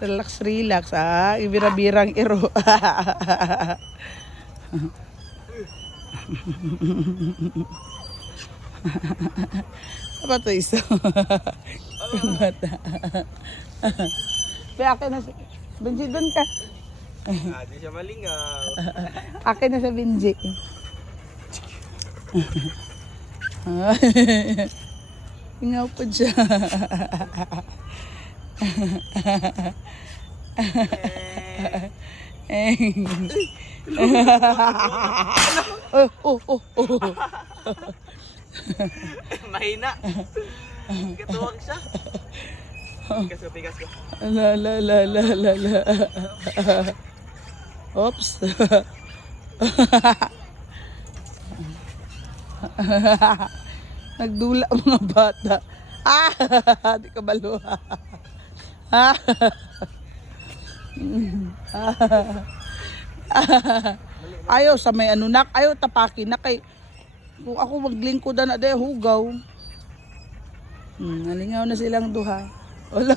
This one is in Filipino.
Relax, relax, ah. Ibirabirang iro. Apa to iso? Bata. Be, akin na si... Benji, doon ka. Di siya malingaw. Akin na sa Benji. Ingaw po siya. Oh. Mahina. Katuwag siya. Pikas ko. La. Oops. Nagdula ang mga bata. Di ka baluha. Ayaw sa may anunak, ayaw tapakin na kay kung ako maglingkod na de hugaw. Nalingaw na silang duha. Wala.